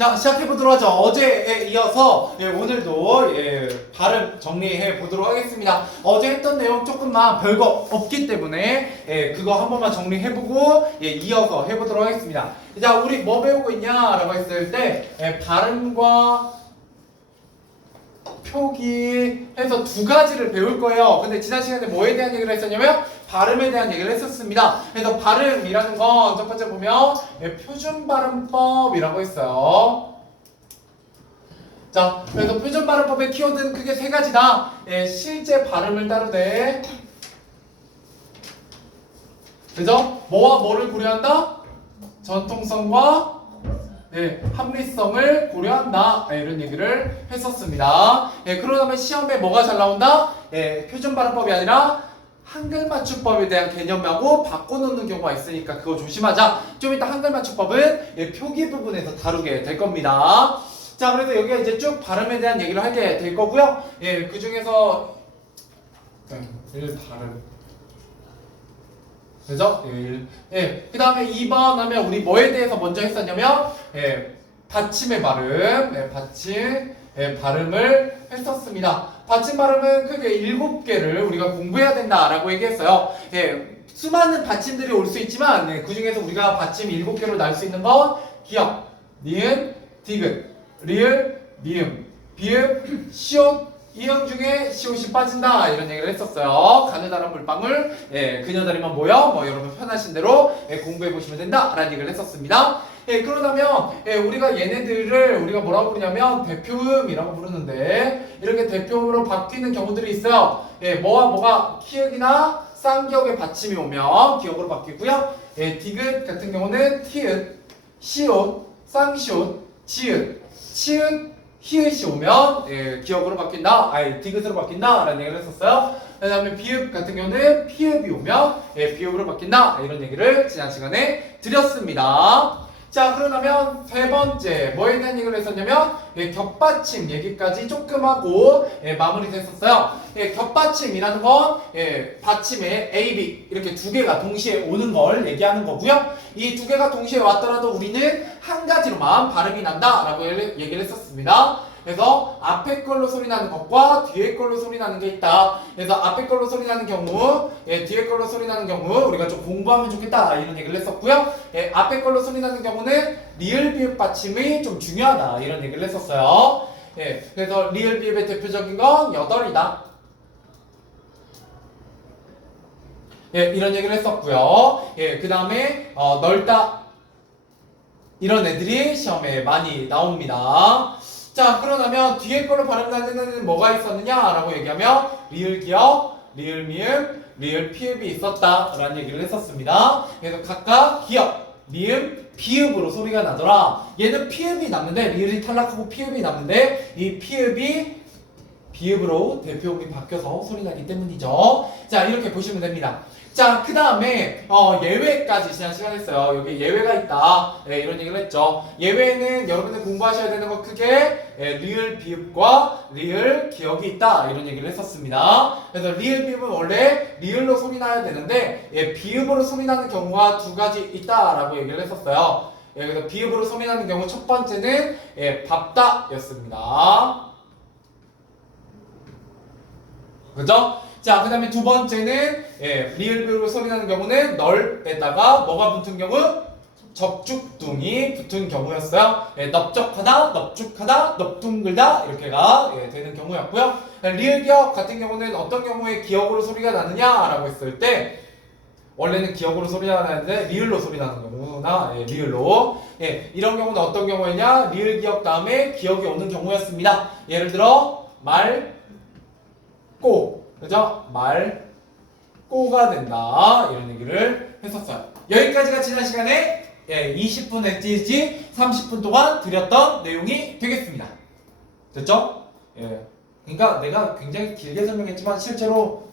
자, 시작해보도록 하죠. 어제에 이어서 오늘도 발음 정리해보도록 하겠습니다. 어제 했던 내용 조금만 별거 없기 때문에 그거 한 번만 정리해보고 이어서 해보도록 하겠습니다. 자, 우리 뭐 배우고 있냐라고 했을 때 발음과 표기 해서 두 가지를 배울 거예요. 근데 지난 시간에 뭐에 대한 얘기를 했었냐면 발음에 대한 얘기를 했었습니다. 그래서 발음이라는 건 첫 번째 보면 표준 발음법이라고 했어요. 자, 그래서 표준 발음법의 키워드는 크게 세 가지다. 실제 발음을 따르되, 그죠? 뭐와 뭐를 고려한다? 전통성과 합리성을 고려한다. 이런 얘기를 했었습니다. 그러다면 시험에 뭐가 잘 나온다? 표준 발음법이 아니라 한글 맞춤법에 대한 개념하고 바꿔놓는 경우가 있으니까 그거 조심하자. 좀 이따 한글 맞춤법은 표기 부분에서 다루게 될 겁니다. 자, 그래서 여기가 이제 쭉 발음에 대한 얘기를 하게 될 거고요. 그 중에서 발음. 그죠? 그 다음에 2번 하면 우리 뭐에 대해서 먼저 했었냐면 받침의 발음, 받침 발음을 했었습니다. 받침 발음은 크게 7개를 우리가 공부해야 된다라고 얘기했어요. 수많은 받침들이 올 수 있지만 그 중에서 우리가 받침 7개로 날 수 있는 건 기역, 니은, 디귿, 리을, 미음, 비읍, 시옷, 이형 중에 시옷이 빠진다 이런 얘기를 했었어요. 가느다란 물방울, 그녀다리만 모여, 뭐 여러분 편하신 대로 공부해 보시면 된다 라는 얘기를 했었습니다. 그러다면 우리가 얘네들을 우리가 뭐라고 부르냐면 대표음이라고 부르는데 이렇게 대표음으로 바뀌는 경우들이 있어요. 뭐와 뭐가 키읔이나 쌍기역의 받침이 오면 기역으로 바뀌고요. 디귿 같은 경우는 티읕, 시옷, 쌍시옷, 지읒, 치읒, 히읗이 오면 기역으로 바뀐다, 디귿으로 바뀐다 라는 얘기를 했었어요. 그 다음에 비읍 같은 경우는 피읍이 오면 비읍으로 바뀐다 이런 얘기를 지난 시간에 드렸습니다. 자, 그러면 세 번째 뭐에 대한 얘기를 했었냐면 겹받침 얘기까지 조금 하고 마무리됐었어요. 겹받침이라는 건 받침에 A, B 이렇게 두 개가 동시에 오는 걸 얘기하는 거고요. 이 두 개가 동시에 왔더라도 우리는 한 가지로만 발음이 난다 라고 얘기를 했었습니다. 그래서 앞에 걸로 소리 나는 것과 뒤에 걸로 소리 나는 게 있다. 그래서 앞에 걸로 소리 나는 경우, 뒤에 걸로 소리 나는 경우 우리가 좀 공부하면 좋겠다 이런 얘기를 했었고요. 앞에 걸로 소리 나는 경우는 리을 비읍 받침이 좀 중요하다 이런 얘기를 했었어요. 그래서 리을 비읍의 대표적인 건 여덟이다. 이런 얘기를 했었고요. 그 다음에 넓다 이런 애들이 시험에 많이 나옵니다. 자, 그러면 뒤에 걸로 발음 나는 애는 뭐가 있었느냐라고 얘기하면 리을 기역, 리을 미음, 리을 피읍이 있었다라는 얘기를 했었습니다. 그래서 각각 기역, 미음, 비읍으로 소리가 나더라. 얘는 피읍이 남는데 리을이 탈락하고 피읍이 남는데 이 피읍이 비읍으로 대표음이 바뀌어서 소리 나기 때문이죠. 자, 이렇게 보시면 됩니다. 자, 그 다음에 예외까지 지난 시간에 했어요. 여기 예외가 있다 이런 얘기를 했죠. 예외는 여러분들 공부하셔야 되는 거 크게 리을 비읍과 리을 기역이 있다 이런 얘기를 했었습니다. 그래서 리을 비읍은 원래 리을로 소리 나야 되는데 비읍으로 소리 나는 경우가 두 가지 있다라고 얘기를 했었어요. 그래서 비읍으로 소리 나는 경우 첫 번째는 밥다 였습니다. 그죠? 자, 그 다음에 두 번째는 리을 비읍으로 소리 나는 경우는 널에다가 뭐가 붙은 경우? 적죽둥이 붙은 경우였어요. 넓적하다, 넓죽하다, 넓둥글다 이렇게가 되는 경우였고요. 리을 기역 같은 경우는 어떤 경우에 기역으로 소리가 나느냐라고 했을 때 원래는 기역으로 소리가 나는데 리을로 소리 나는 경우나 리을로 이런 경우는 어떤 경우였냐? 리을 기역 다음에 기역이 오는 경우였습니다. 예를 들어 말, 꼬 그죠? 말, 꼬가 된다 이런 얘기를 했었어요. 여기까지가 지난 시간에 20분 내지 30분 동안 드렸던 내용이 되겠습니다. 됐죠? 그러니까 내가 굉장히 길게 설명했지만 실제로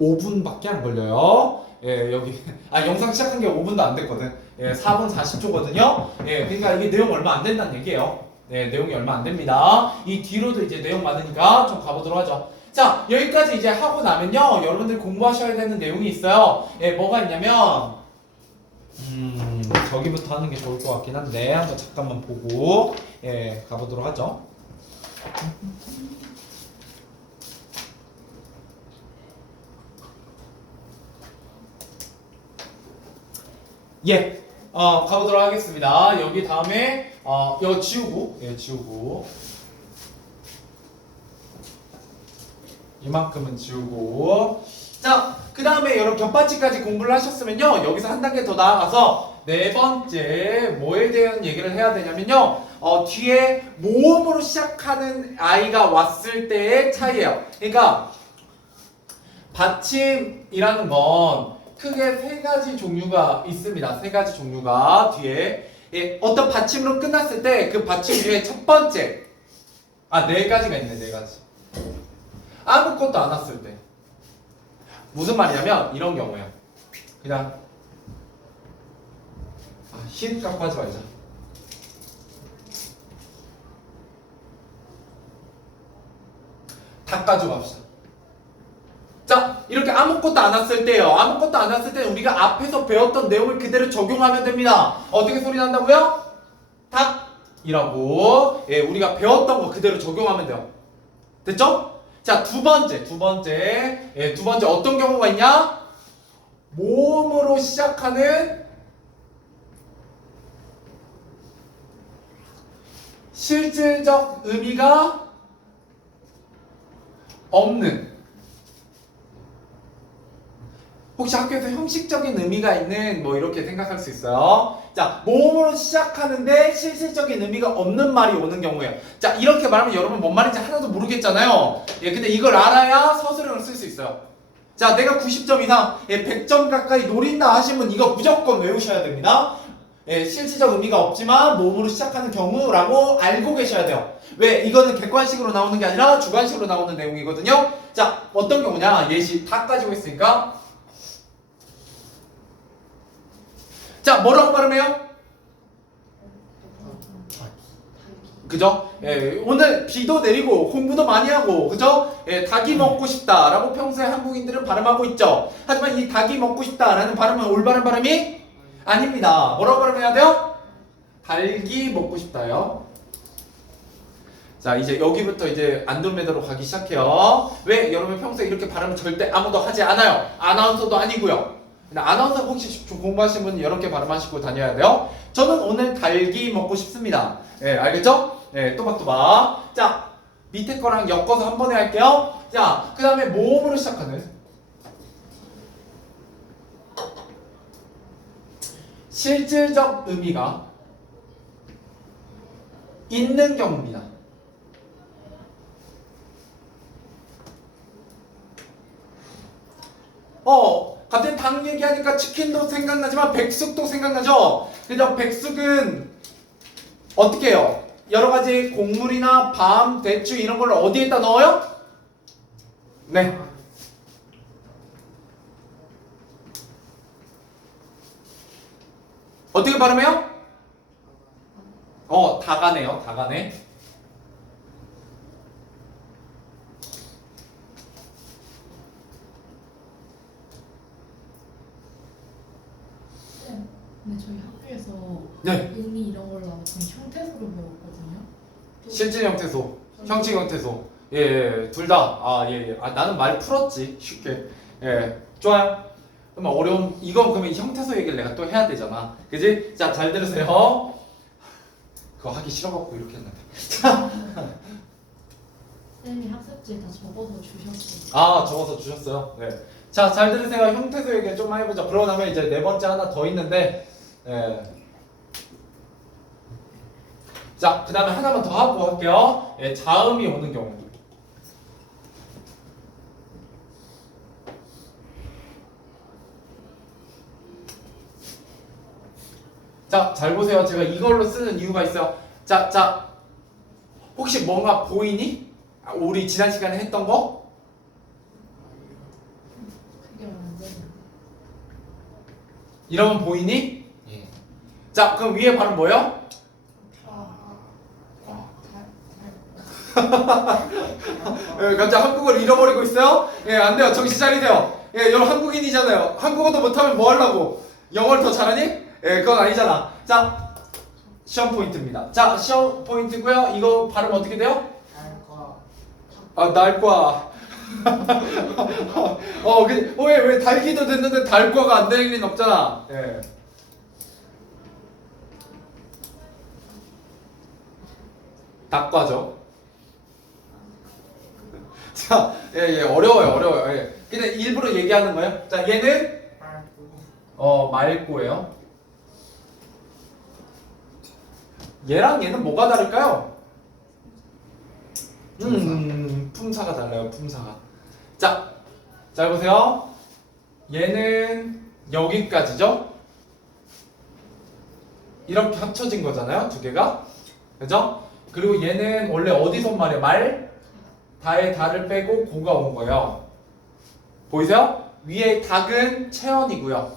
5분밖에 안 걸려요. 여기 영상 시작한 게 5분도 안 됐거든. 4분 40초거든요. 그러니까 이게 내용 얼마 안 된다는 얘기예요. 내용이 얼마 안 됩니다. 이 뒤로도 이제 내용 많으니까 좀 가보도록 하죠. 자, 여기까지 이제 하고 나면요, 여러분들 공부하셔야 되는 내용이 있어요. 뭐가 있냐면 저기부터 하는 게 좋을 것 같긴 한데 한번 잠깐만 보고 예 가보도록 하죠. 예, 가보도록 하겠습니다. 여기 다음에 이거 지우고, 예, 지우고 이만큼은 지우고. 자, 그 다음에 여러분 겹받침까지 공부를 하셨으면요, 여기서 한 단계 더 나아가서 네 번째 뭐에 대한 얘기를 해야 되냐면요, 뒤에 모음으로 시작하는 아이가 왔을 때의 차이예요. 그러니까 받침이라는 건 크게 세 가지 종류가 있습니다. 세 가지 종류가 뒤에, 예, 어떤 받침으로 끝났을 때 그 받침 뒤에 첫 번째, 네 가지가 있네. 네 가지. 아무것도 안 왔을 때 무슨 말이냐면 이런 경우예요. 그냥 흰 갖고 하지 말자. 닭 가지고 갑시다. 자, 이렇게 아무것도 안 왔을 때요. 아무것도 안 왔을 때는 우리가 앞에서 배웠던 내용을 그대로 적용하면 됩니다. 어떻게 소리 난다고요? 닭이라고. 예, 우리가 배웠던 거 그대로 적용하면 돼요. 됐죠? 자, 두 번째. 예, 두 번째 어떤 경우가 있냐? 모음으로 시작하는 실질적 의미가 없는, 혹시 학교에서 형식적인 의미가 있는 뭐 이렇게 생각할 수 있어요. 자, 모음으로 시작하는데 실질적인 의미가 없는 말이 오는 경우예요. 자, 이렇게 말하면 여러분 뭔 말인지 하나도 모르겠잖아요. 예, 근데 이걸 알아야 서술형을 쓸 수 있어요. 자, 내가 90점 이상, 100점 가까이 노린다 하신 분 이거 무조건 외우셔야 됩니다. 예, 실질적 의미가 없지만 모음으로 시작하는 경우라고 알고 계셔야 돼요. 왜? 이거는 객관식으로 나오는 게 아니라 주관식으로 나오는 내용이거든요. 자, 어떤 경우냐? 예시 다 가지고 있으니까. 자, 뭐라고 발음해요? 그죠? 예, 오늘 비도 내리고 공부도 많이 하고, 그죠? 예, 닭이 먹고 싶다라고 평소에 한국인들은 발음하고 있죠. 하지만 이 닭이 먹고 싶다라는 발음은 올바른 발음이 아닙니다. 뭐라고 발음해야 돼요? 닭이 먹고 싶다요. 자, 이제 여기부터 이제 안드로메다로 가기 시작해요. 왜? 여러분 평소에 이렇게 발음을 절대 아무도 하지 않아요. 아나운서도 아니고요. 근데 아나운서 혹시 좀 공부하신 분 이렇게 발음하시고 다녀야 돼요. 저는 오늘 닭이 먹고 싶습니다. 예, 알겠죠? 예, 또박또박. 자, 밑에 거랑 엮어서 한 번에 할게요. 자, 그 다음에 모음으로 시작하는 실질적 의미가 있는 경우입니다. 갑자기 닭 얘기하니까 치킨도 생각나지만 백숙도 생각나죠? 그죠? 백숙은 어떻게 해요? 여러 가지 곡물이나 밤, 대추 이런 걸 어디에다 넣어요? 네. 어떻게 발음해요? 다가네요. 다가네. 근데 저희 학교에서 네. 의미 이런 걸로 나왔던 형태소를 배웠거든요. 실질 형태소, 형식 형태소. 예, 둘 다. 예. 나는 말 풀었지. 쉽게. 예, 좋아요. 그럼 어려운, 이건 그러면 형태소 얘기를 내가 또 해야 되잖아. 그지? 자, 잘 들으세요. 그거 하기 싫어갖고 이렇게 했는데. 자. 쌤이 학습지에 다 적어서 주셨어요. 적어서 주셨어요. 네. 자, 잘 들으세요. 형태소 얘기 좀만 해보자. 그러고 나면 이제 네 번째 하나 더 있는데, 예. 자, 그 다음에 하나만 더 하고 할게요. 예, 자음이 오는 경우. 자, 잘 보세요. 제가 이걸로 쓰는 이유가 있어요. 자, 혹시 뭔가 보이니? 우리 지난 시간에 했던 거? 그게 안 되는. 이러면 보이니? 예. 자, 그럼 위에 발음 뭐예요? 예, 갑자기 한국어를 잃어버리고 있어요? 예, 안 돼요. 정신 차리세요. 예, 여러분 한국인이잖아요. 한국어도 못하면 뭐 하려고? 영어를 더 잘하니? 예, 그건 아니잖아. 자, 시험 포인트입니다. 자, 시험 포인트고요. 이거 발음 어떻게 돼요? 아, 날과. 왜 달기도 됐는데 달과가 안 될 리는 없잖아. 예. 닭과죠. 자, 예, 어려워요. 예. 근데 일부러 얘기하는 거예요. 자, 얘는 맑고예요. 얘랑 얘는 뭐가 다를까요? 품사가 달라요. 품사가. 자, 잘 보세요. 얘는 여기까지죠? 이렇게 합쳐진 거잖아요. 두 개가. 그죠? 그리고 얘는 원래 어디서 온 말이에요? 말? 다의 다를 빼고 고가 온 거예요. 보이세요? 위에 닭은 체언이고요.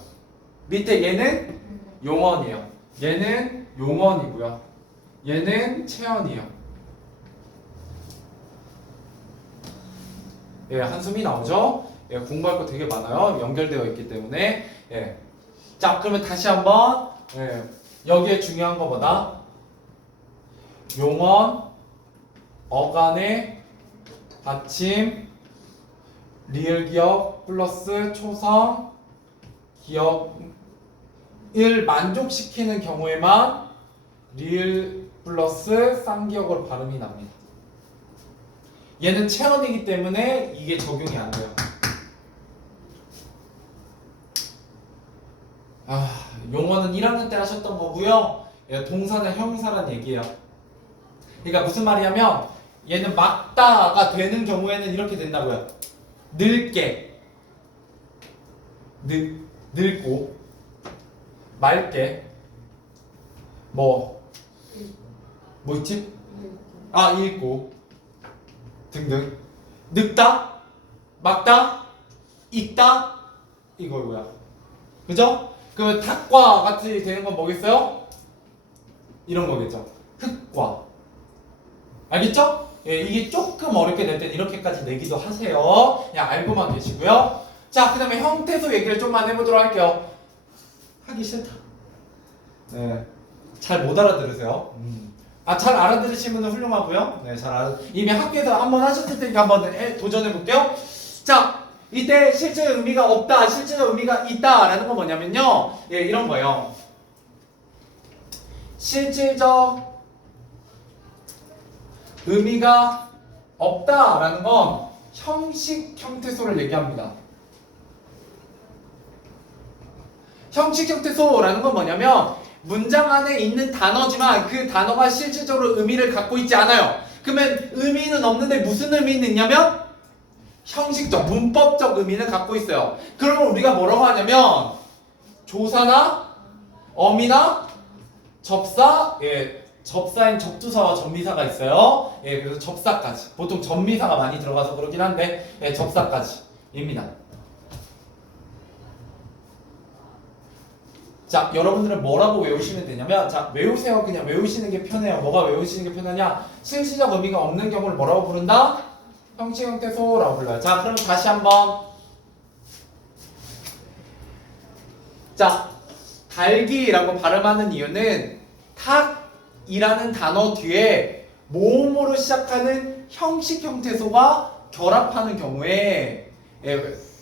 밑에 얘는 용언이에요. 얘는 용언이고요. 얘는 체언이에요. 예, 한숨이 나오죠? 예, 공부할 거 되게 많아요. 연결되어 있기 때문에. 예. 자, 그러면 다시 한번 여기에 중요한 거보다 용언, 어간의 받침, 리을 기억 플러스 초성 기억을 만족시키는 경우에만 리을 플러스 쌍기억으로 발음이 납니다. 얘는 체언이기 때문에 이게 적용이 안 돼요. 용어는 1학년 때 하셨던 거고요. 동사는 형용사란 얘기예요. 그러니까 무슨 말이냐면 얘는 막다가 되는 경우에는 이렇게 된다고요. 늙게, 늙고, 맑게, 뭐 있지? 읽고 등등. 늙다, 막다, 익다 이거고요. 그죠? 그러면 닭과 같이 되는 건 뭐겠어요? 이런 거겠죠. 흙과. 알겠죠? 예, 이게 조금 어렵게 될 땐 이렇게까지 내기도 하세요. 그냥 알고만 계시고요. 자, 그 다음에 형태소 얘기를 좀만 해보도록 할게요. 하기 싫다. 네, 잘 못 알아들으세요. 잘 알아들으시면 훌륭하고요. 네, 이미 학교에서 한번 하셨을 테니까 한번 도전해 볼게요. 자, 이때 실제 의미가 없다, 실제적 의미가 있다라는 건 뭐냐면요. 예, 이런 거예요. 실질적 의미가 없다라는 건 형식 형태소를 얘기합니다. 형식 형태소라는 건 뭐냐면 문장 안에 있는 단어지만 그 단어가 실질적으로 의미를 갖고 있지 않아요. 그러면 의미는 없는데 무슨 의미는 있냐면 형식적, 문법적 의미는 갖고 있어요. 그러면 우리가 뭐라고 하냐면 조사나 어미나 접사, 접사엔 접두사와 접미사가 있어요. 그래서 접사까지. 보통 접미사가 많이 들어가서 그렇긴 한데 접사까지입니다. 자, 여러분들은 뭐라고 외우시면 되냐면 자, 외우세요. 그냥 외우시는 게 편해요. 뭐가 외우시는 게 편하냐? 실질적 의미가 없는 경우를 뭐라고 부른다? 형식 형태소라고 불러요. 자, 그럼 다시 한번 자, 달기라고 발음하는 이유는 탁이라는 단어 뒤에 모음으로 시작하는 형식 형태소가 결합하는 경우에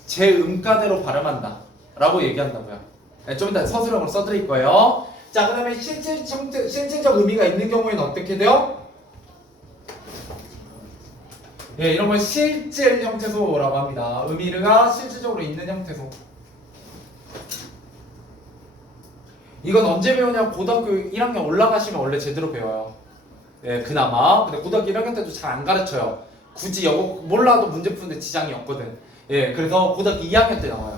제 음가대로 발음한다 라고 얘기한다고요. 좀 이따 서술형으로 써드릴 거예요. 자, 그 다음에 실질적 의미가 있는 경우에는 어떻게 돼요? 이런 걸 실질 형태소라고 합니다. 의미가 실질적으로 있는 형태소. 이건 언제 배우냐면 고등학교 1학년 올라가시면 원래 제대로 배워요. 그나마. 근데 고등학교 1학년 때도 잘 안 가르쳐요. 굳이 영어 몰라도 문제 푸는데 지장이 없거든. 그래서 고등학교 2학년 때 나와요.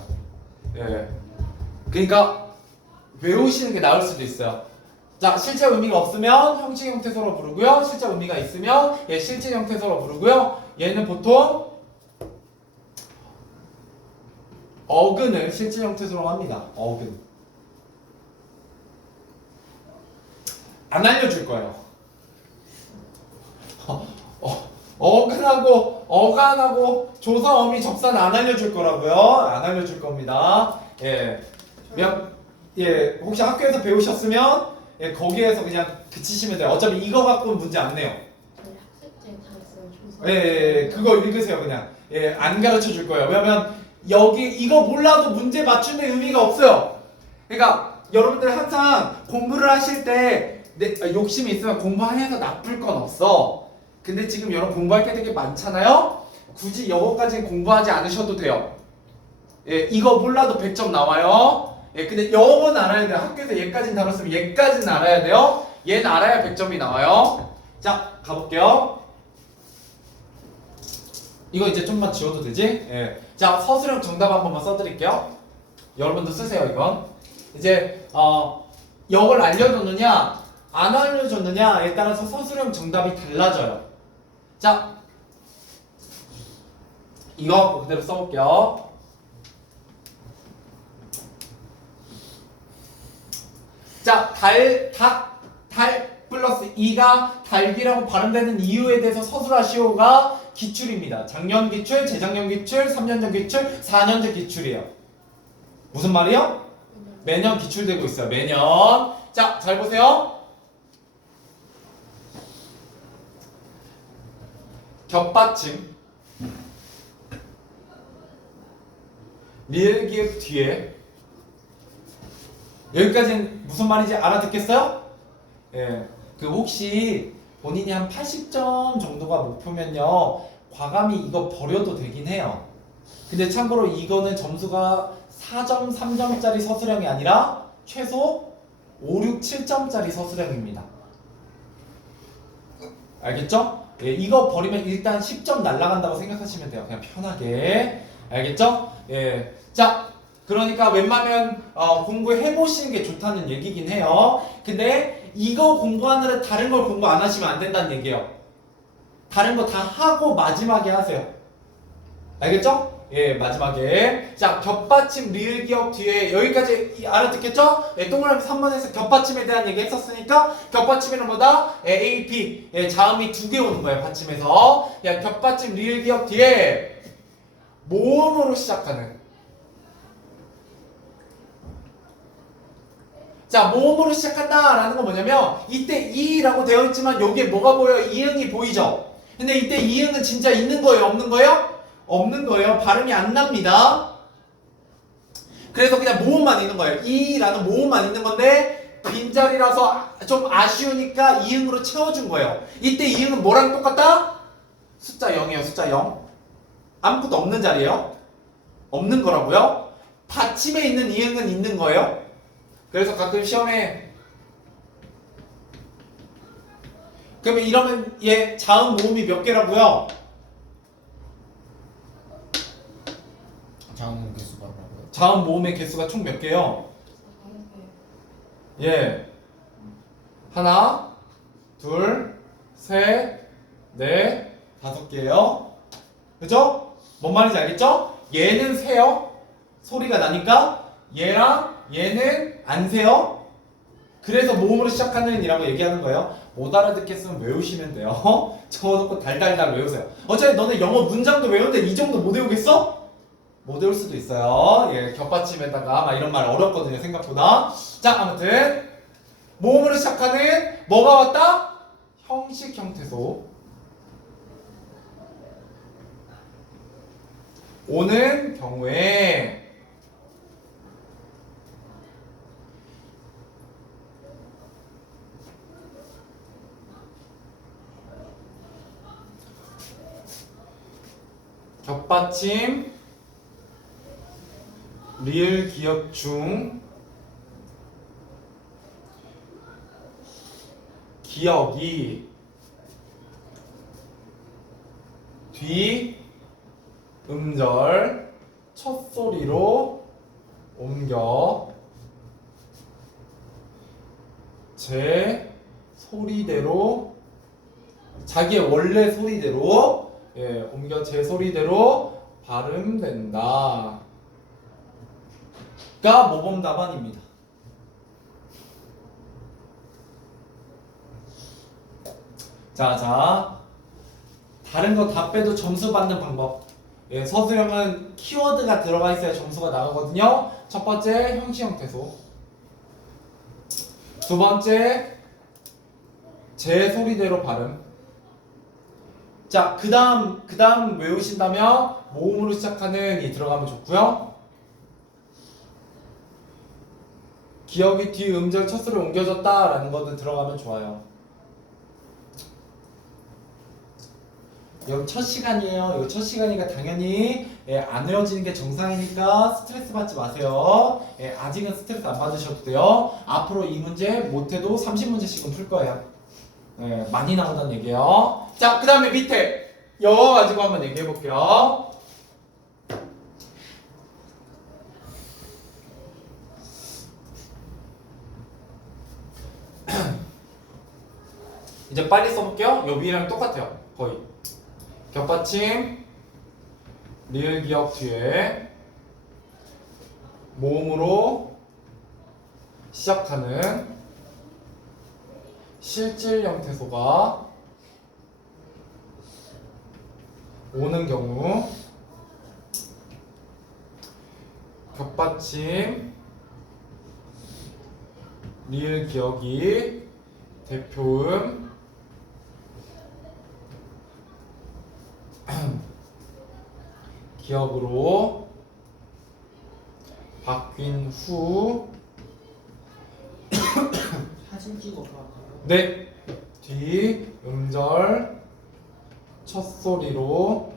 그러니까 외우시는 게 나을 수도 있어요. 자, 실제 의미가 없으면 형식 형태소로 부르고요. 실제 의미가 있으면 실질 형태소로 부르고요. 얘는 보통 어근을 실질 형태소로 합니다. 어근. 안 알려줄 거예요. 어근하고 어간하고 조사, 어미, 접사는 안 알려줄 거라고요. 안 알려줄 겁니다. 예, 혹시 학교에서 배우셨으면 예, 거기에서 그냥 그치시면 돼요. 어차피 이거 갖고는 문제 안 내요. 저희 학습지에 다 있어요. 조사. 예, 예, 예, 그거 읽으세요 그냥. 예, 안 가르쳐 줄 거예요. 왜냐면 여기 이거 몰라도 문제 맞추는 의미가 없어요. 그러니까 여러분들 항상 공부를 하실 때 욕심이 있으면 공부해서 나쁠 건 없어. 근데 지금 여러분 공부할 게 되게 많잖아요. 굳이 이거까지는 공부하지 않으셔도 돼요. 예, 이거 몰라도 100점 나와요. 예, 근데 영어는 알아야 돼요. 학교에서 얘까지는 다뤘으면 얘까지는 알아야 돼요. 얘는 알아야 100점이 나와요. 자, 가볼게요. 이거 이제 좀만 지워도 되지? 예. 자, 서술형 정답 한 번만 써드릴게요. 여러분도 쓰세요, 이건. 이제, 이걸 알려줬느냐, 안 알려줬느냐에 따라서 서술형 정답이 달라져요. 자, 이거 그대로 써볼게요. 자, 달 플러스 이가 달기라고 발음되는 이유에 대해서 서술하시오가 기출입니다. 작년 기출, 재작년 기출, 3년 전 기출, 4년 전 기출이에요. 무슨 말이요? 매년 기출되고 있어요. 매년. 자, 잘 보세요. 겹받침. 리을 기읍 뒤에 여기까지는 무슨 말인지 알아듣겠어요? 예. 그 혹시 본인이 한 80점 정도가 목표면요. 과감히 이거 버려도 되긴 해요. 근데 참고로 이거는 점수가 4점, 3점짜리 서술형이 아니라 최소 5, 6, 7점짜리 서술형입니다. 알겠죠? 예, 이거 버리면 일단 10점 날라간다고 생각하시면 돼요. 그냥 편하게. 알겠죠? 예. 자, 그러니까 웬만하면 공부해 보시는 게 좋다는 얘기긴 해요. 근데 이거 공부하느라 다른 걸 공부 안 하시면 안 된다는 얘기예요. 다른 거 다 하고 마지막에 하세요. 알겠죠? 예, 마지막에. 자, 겹받침 리을 기억 뒤에 여기까지 알아듣겠죠? 예, 동그라미 3번에서 겹받침에 대한 얘기 했었으니까 겹받침에는 뭐다? 예, A, P. 예, 자음이 2개 오는 거예요, 받침에서. 야, 겹받침 리을 기억 뒤에 모음으로 시작하는. 자, 모음으로 시작한다라는 건 뭐냐면 이때 이라고 되어 있지만 여기에 뭐가 보여요? 이응이 보이죠? 근데 이때 이응은 진짜 있는 거예요? 없는 거예요? 없는 거예요. 발음이 안 납니다. 그래서 그냥 모음만 있는 거예요. 이라는 모음만 있는 건데 빈자리라서 좀 아쉬우니까 이응으로 채워준 거예요. 이때 이응은 뭐랑 똑같다? 숫자 0이에요. 숫자 0. 아무것도 없는 자리예요. 없는 거라고요. 받침에 있는 이응은 있는 거예요. 그래서 가끔 시험에 그러면 이러면 얘 자음 모음이 몇 개라고요? 자음 개수가 뭐라고요? 자음 모음의 개수가 총 몇 개요? 예. 하나, 둘, 셋, 넷, 5개예요. 그죠? 뭔 말인지 알겠죠? 얘는 세요. 소리가 나니까 얘랑 얘는 안 세요. 그래서 모음으로 시작하는 이라고 얘기하는 거예요. 못 알아듣겠으면 외우시면 돼요. 적어놓고 달달달 외우세요. 어차피 너네 영어 문장도 외우는데 이 정도 못 외우겠어? 못 외울 수도 있어요. 예, 겹받침에다가 막 이런 말 어렵거든요, 생각보다. 자, 아무튼 모음으로 시작하는 뭐가 왔다? 형식 형태소. 오는 경우에 겹받침 리을 기억 중 기억이 뒤 음절 첫 소리로 옮겨 제 소리대로 자기의 원래 소리대로 예, 옮겨 제 소리대로 발음된다. 가 모범 답안입니다. 자, 다른 거 다 빼도 점수 받는 방법. 예, 서술형은 키워드가 들어가 있어야 점수가 나가거든요. 첫 번째 형식 형태소. 두 번째 제 소리대로 발음. 자, 그 다음 외우신다면 모음으로 시작하는 이 들어가면 좋고요. 기억이 뒤 음절 첫 소리 옮겨졌다라는 것도 들어가면 좋아요. 여기 첫 시간이에요. 이거 첫 시간이니까 당연히 안 외워지는 게 정상이니까 스트레스 받지 마세요. 아직은 스트레스 안 받으셔도 돼요. 앞으로 이 문제 못해도 30문제씩은 풀 거예요. 많이 나온다는 얘기예요. 자, 그 다음에 밑에 여 가지고 한번 얘기해 볼게요. 이제 빨리 써볼게요. 요 위랑 똑같아요. 거의. 겹받침, 리을 기억 뒤에 모음으로 시작하는 실질 형태소가 오는 경우 겹받침, 리을 기억이 대표음 기억으로 바뀐 후 사진 찍어서 네, 뒤 음절 첫 소리로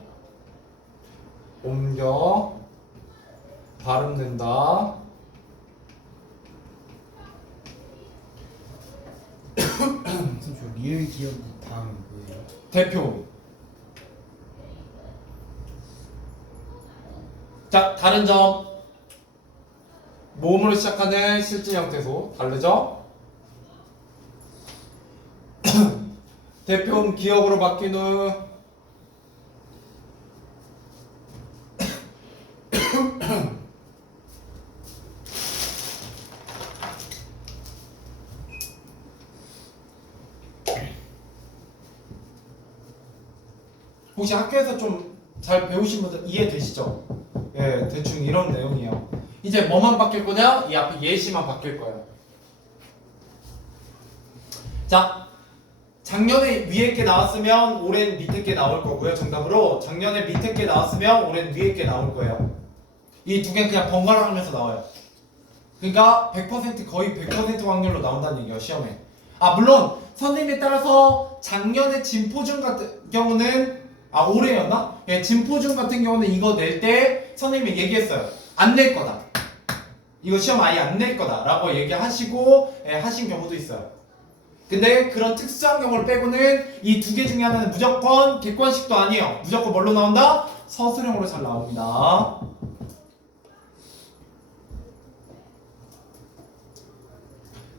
옮겨 발음된다. 선생님 저 리을 기억 다음 뭐예요? 대표. 자, 다른 점. 모음으로 시작하는 실질 형태소 다르죠? 대표음 기억으로 바뀐 후 혹시 학교에서 좀 잘 배우신 분들 이해되시죠? 예, 대충 이런 내용이에요. 이제 뭐만 바뀔 거냐? 이 앞에 예시만 바뀔 거예요. 자, 작년에 위에 게 나왔으면 올해는 밑에 게 나올 거고요. 정답으로 작년에 밑에 게 나왔으면 올해는 위에 게 나올 거예요. 이 두 개는 그냥 번갈아 가면서 나와요. 그러니까 100% 거의 100% 확률로 나온다는 얘기예요. 시험에. 아, 물론 선생님에 따라서 작년에 진포중 같은 경우는 올해였나? 예, 진포중 같은 경우는 이거 낼 때 선생님이 얘기했어요. 안 낼 거다. 이거 시험 아예 안 낼 거다 라고 얘기하시고 하신 경우도 있어요. 근데 그런 특수한 경우를 빼고는 이 두 개 중에 하나는 무조건 객관식도 아니에요. 무조건 뭘로 나온다? 서술형으로 잘 나옵니다.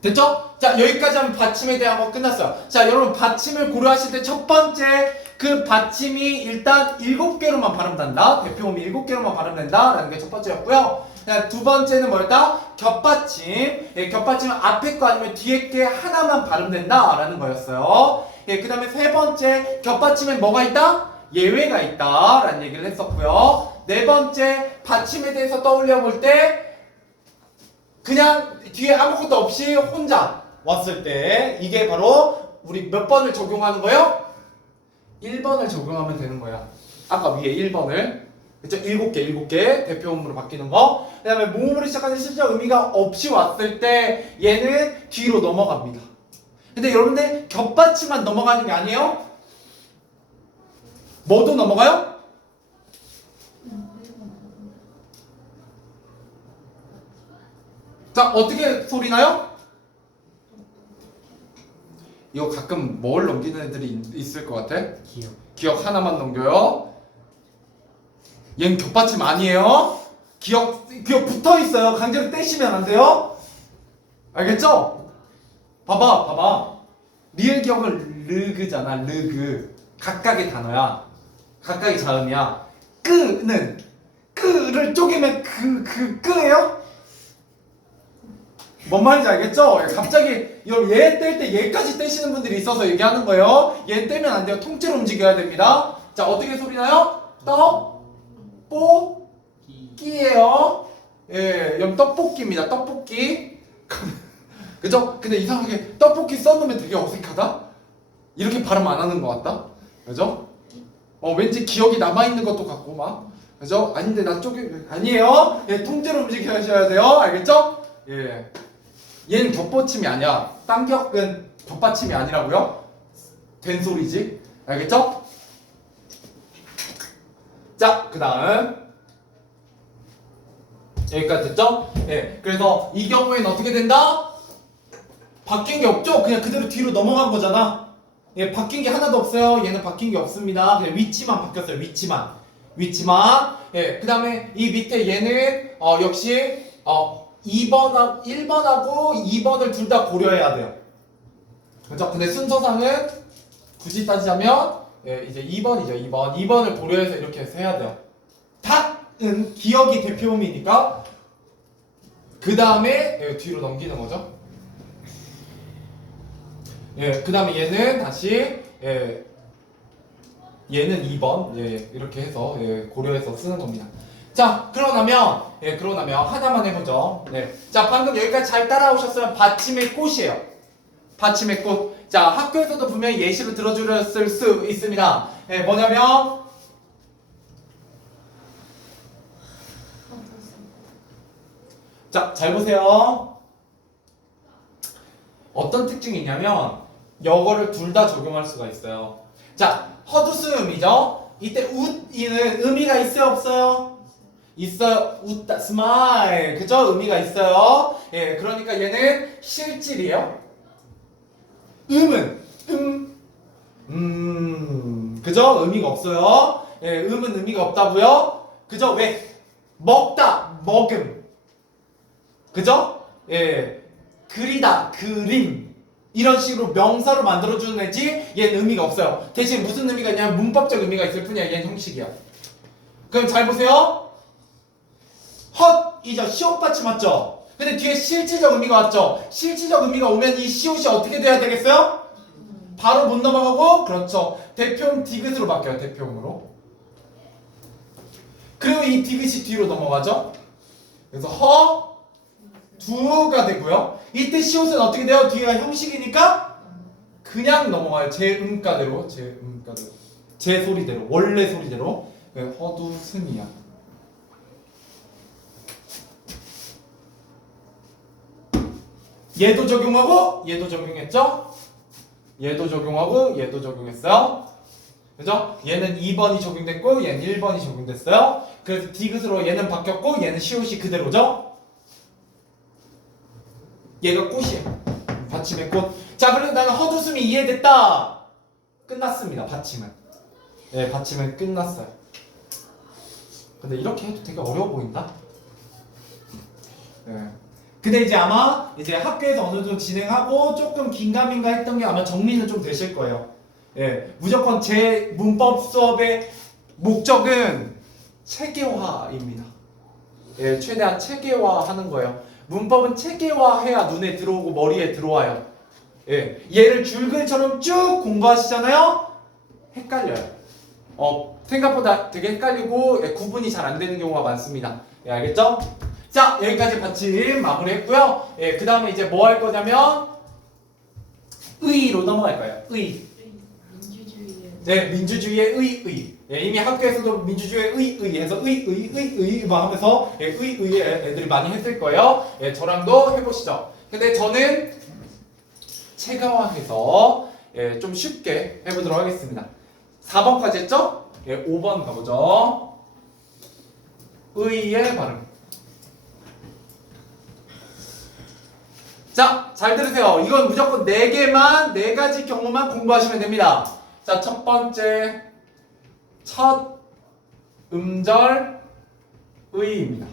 됐죠? 자, 여기까지 하면 받침에 대한 거 끝났어요. 자, 여러분 받침을 고려하실 때 첫 번째 그 받침이 일단 7개로만 발음된다. 대표음이 7개로만 발음된다 라는 게 첫 번째였고요. 두 번째는 뭐였다? 겹받침. 예, 겹받침은 앞에 거 아니면 뒤에 게 하나만 발음된다 라는 거였어요. 예, 그 다음에 세 번째 겹받침에 뭐가 있다? 예외가 있다 라는 얘기를 했었고요. 네 번째 받침에 대해서 떠올려 볼 때 그냥 뒤에 아무것도 없이 혼자 왔을 때 이게 바로 우리 몇 번을 적용하는 거예요? 1번을 적용하면 되는 거야. 아까 위에 1번을. 그쵸? 7개 대표음으로 바뀌는 거. 그 다음에 모음으로 시작하는 실제 의미가 없이 왔을 때 얘는 뒤로 넘어갑니다. 근데 여러분들 겹받침만 넘어가는 게 아니에요? 뭐도 넘어가요? 자, 어떻게 소리 나요? 이거 가끔 뭘 넘기는 애들이 있을 것 같아? 기억 하나만 넘겨요. 얘는 겹받침 아니에요. 기억 붙어 있어요. 강제로 떼시면 안 돼요. 알겠죠? 봐봐. 리을 기억은 르그잖아. 르그. 각각의 단어야. 각각의 자음이야. 끄는 끄를 쪼개면 끄예요? 뭔 말인지 알겠죠? 갑자기 얘 뗄 때 얘까지 떼시는 분들이 있어서 얘기하는 거예요. 얘 떼면 안 돼요. 통째로 움직여야 됩니다. 자, 어떻게 소리 나요? 떡볶이예요. 예, 여러분 떡볶이입니다. 떡볶이. 그죠? 근데 이상하게 떡볶이 써놓으면 되게 어색하다? 이렇게 발음 안 하는 것 같다? 그죠? 왠지 기억이 남아있는 것도 같고 막 그죠? 아닌데 나 쪽이 아니에요. 예, 통째로 움직여야 돼요. 알겠죠? 예. 얘는 격받침이 아니야. 딴격은 격받침이 아니라고요? 된 소리지. 알겠죠? 자, 그 다음 여기까지 됐죠? 예. 그래서 이 경우에는 어떻게 된다? 바뀐 게 없죠? 그냥 그대로 뒤로 넘어간 거잖아. 예, 바뀐 게 하나도 없어요. 얘는 바뀐 게 없습니다. 그냥 위치만 바뀌었어요. 위치만. 예, 그 다음에 이 밑에 얘는 역시 1번하고 2번을 둘 다 고려해야 돼요. 그죠? 근데 순서상은 굳이 따지자면 예, 이제 2번이죠. 2번을 고려해서 이렇게 해서 해야 돼요. 닭은 기억이 대표음이니까 그 다음에 예, 뒤로 넘기는 거죠. 예, 그 다음에 얘는 다시 예, 얘는 2번 예, 이렇게 해서 예, 고려해서 쓰는 겁니다. 자, 그러면 하나만 해보죠. 네, 자 방금 여기까지 잘 따라오셨어요. 받침의 꽃이에요. 받침의 꽃. 자, 학교에서도 분명히 예시로 들어주셨을 수 있습니다. 예, 뭐냐면 자, 잘 보세요. 어떤 특징이 있냐면 이거를 둘 다 적용할 수가 있어요. 자, 헛웃음이죠. 이때 웃이는 의미가 있어요, 없어요? 있어요. 웃다, 스마일. 그죠? 의미가 있어요. 예, 그러니까 얘는 실질이에요. 음은 그죠? 의미가 없어요. 예, 음은 의미가 없다고요. 그죠? 왜? 먹다, 먹음. 그죠? 예, 그리다, 그림. 이런 식으로 명사로 만들어주는 애지 얘는 의미가 없어요. 대신 무슨 의미가 있냐면 문법적 의미가 있을 뿐이야. 얘는 형식이야. 그럼 잘 보세요. 헛이죠. 시옷 받침 맞죠? 근데 뒤에 실질적 의미가 왔죠? 실질적 의미가 오면 이 시옷이 어떻게 돼야 되겠어요? 바로 못 넘어가고 그렇죠. 대표음 디귿으로 바뀌어요. 대표음으로. 그리고 이 디귿이 뒤로 넘어가죠? 그래서 허 두가 되고요. 이때 시옷은 어떻게 돼요? 뒤가 형식이니까 그냥 넘어가요. 제 음가대로. 제 소리대로. 원래 소리대로. 허두승이야. 얘도 적용하고 얘도 적용했죠? 얘도 적용하고 얘도 적용했어요. 그죠? 얘는 2번이 적용됐고 얘는 1번이 적용됐어요. 그래서 디귿으로 얘는 바뀌었고 얘는 시옷이 그대로죠? 얘가 꽃이에요. 받침의 꽃. 자, 그래서 나는 헛웃음이 이해됐다. 끝났습니다. 받침은. 예, 받침은 끝났어요. 근데 이렇게 해도 되게 어려워 보인다. 예. 근데 이제 아마 이제 학교에서 어느 정도 진행하고 조금 긴가민가 했던 게 아마 정리는 좀 되실 거예요. 예, 무조건 제 문법 수업의 목적은 체계화입니다. 예, 최대한 체계화하는 거예요. 문법은 체계화해야 눈에 들어오고 머리에 들어와요. 예, 얘를 줄글처럼 쭉 공부하시잖아요. 헷갈려요. 생각보다 되게 헷갈리고 예, 구분이 잘 안 되는 경우가 많습니다. 예, 알겠죠? 자, 여기까지 받침 마무리했고요. 예, 그 다음에 이제 뭐 할 거냐면 의로 넘어갈 거예요. 의. 민주주의의 네, 민주주의의 의. 예, 이미 학교에서도 민주주의의 의해서 의 막 하면서 예, 의 애들이 많이 했을 거예요. 예, 저랑도 해보시죠. 근데 저는 체계화해서 예, 좀 쉽게 해보도록 하겠습니다. 4번까지 했죠? 예, 5번 가보죠. 의의 발음. 자, 잘 들으세요. 이건 무조건 4개만, 4가지 경우만 공부하시면 됩니다. 자, 첫 번째, 첫 음절 의입니다.